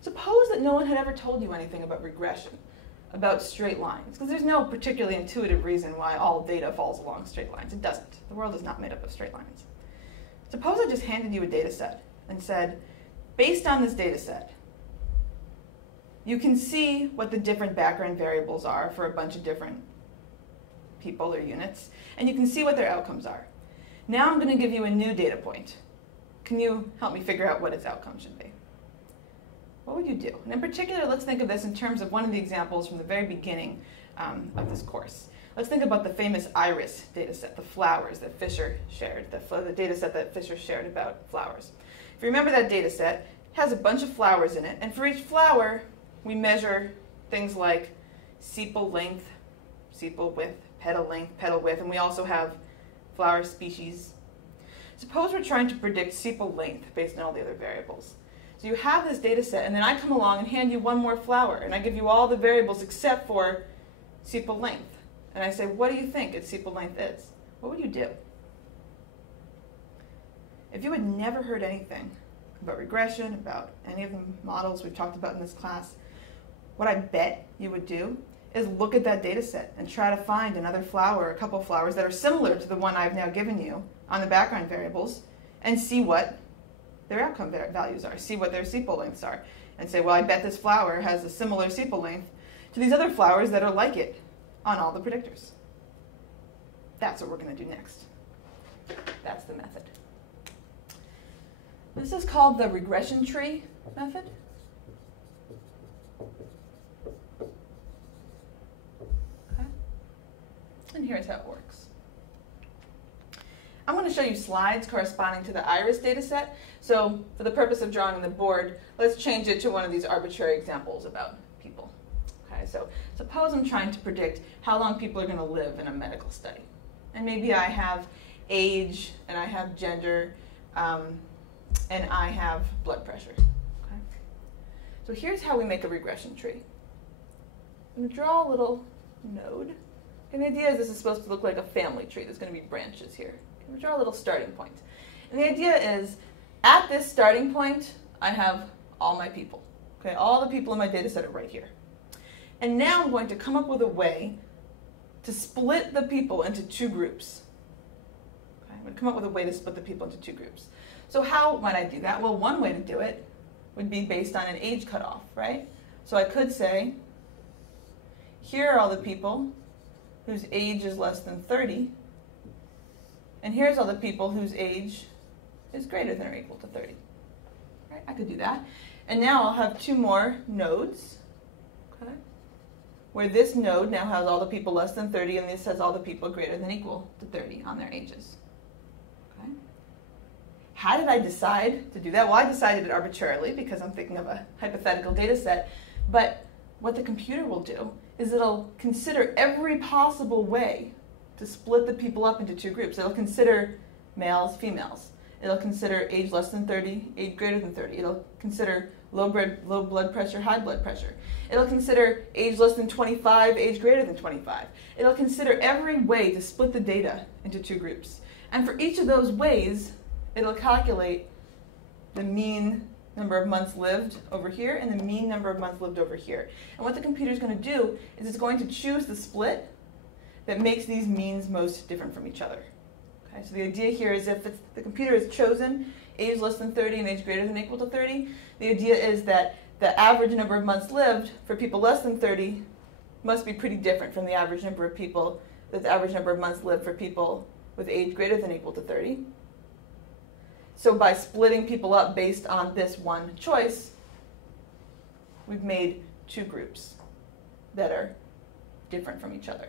Suppose that no one had ever told you anything about regression, about straight lines, because there's no particularly intuitive reason why all data falls along straight lines. It doesn't. The world is not made up of straight lines. Suppose I just handed you a data set and said, based on this data set, you can see what the different background variables are for a bunch of different people or units, and you can see what their outcomes are. Now I'm going to give you a new data point. Can you help me figure out what its outcome should be? What would you do? And in particular, let's think of this in terms of one of the examples from the very beginning of this course. Let's think about the famous iris data set, the flowers that Fisher shared, the data set that Fisher shared about flowers. If you remember that data set, it has a bunch of flowers in it, and for each flower, we measure things like sepal length, sepal width, petal length, petal width, and we also have flower species. Suppose we're trying to predict sepal length based on all the other variables. So you have this data set, and then I come along and hand you one more flower, and I give you all the variables except for sepal length. And I say, what do you think its sepal length is? What would you do? If you had never heard anything about regression, about any of the models we've talked about in this class, what I bet you would do is look at that data set and try to find another flower or a couple of flowers that are similar to the one I've now given you on the background variables and see what their outcome values are, see what their sepal lengths are, and say, well, I bet this flower has a similar sepal length to these other flowers that are like it on all the predictors. That's what we're going to do next. That's the method. This is called the regression tree method. Okay. And here's how it works. I'm going to show you slides corresponding to the iris data set. So for the purpose of drawing the board, let's change it to one of these arbitrary examples about people. Okay, so suppose I'm trying to predict how long people are going to live in a medical study. And maybe I have age, and I have gender, and I have blood pressure. Okay? So here's how we make a regression tree. I'm going to draw a little node. And the idea is this is supposed to look like a family tree. There's going to be branches here. We draw a little starting point. And the idea is, at this starting point, I have all my people. Okay, all the people in my data set are right here. And now I'm going to come up with a way to split the people into two groups. Okay, I'm going to come up with a way to split the people into two groups. So how might I do that? Well, one way to do it would be based on an age cutoff, right? So I could say, here are all the people whose age is less than 30. And here's all the people whose age is greater than or equal to 30. Right? I could do that. And now I'll have two more nodes, okay, where this node now has all the people less than 30, and this has all the people greater than or equal to 30 on their ages. Okay. How did I decide to do that? Well, I decided it arbitrarily because I'm thinking of a hypothetical data set. But what the computer will do is it'll consider every possible way to split the people up into two groups. It'll consider males, females. It'll consider age less than 30, age greater than 30. It'll consider low blood pressure, high blood pressure. It'll consider age less than 25, age greater than 25. It'll consider every way to split the data into two groups. And for each of those ways, it'll calculate the mean number of months lived over here and the mean number of months lived over here. And what the computer is going to do is it's going to choose the split that makes these means most different from each other. Okay, so the idea here is if the computer has chosen age less than 30 and age greater than or equal to 30, the idea is that the average number of months lived for people less than 30 must be pretty different from the average number of people, the average number of months lived for people with age greater than or equal to 30. So by splitting people up based on this one choice, we've made two groups that are different from each other.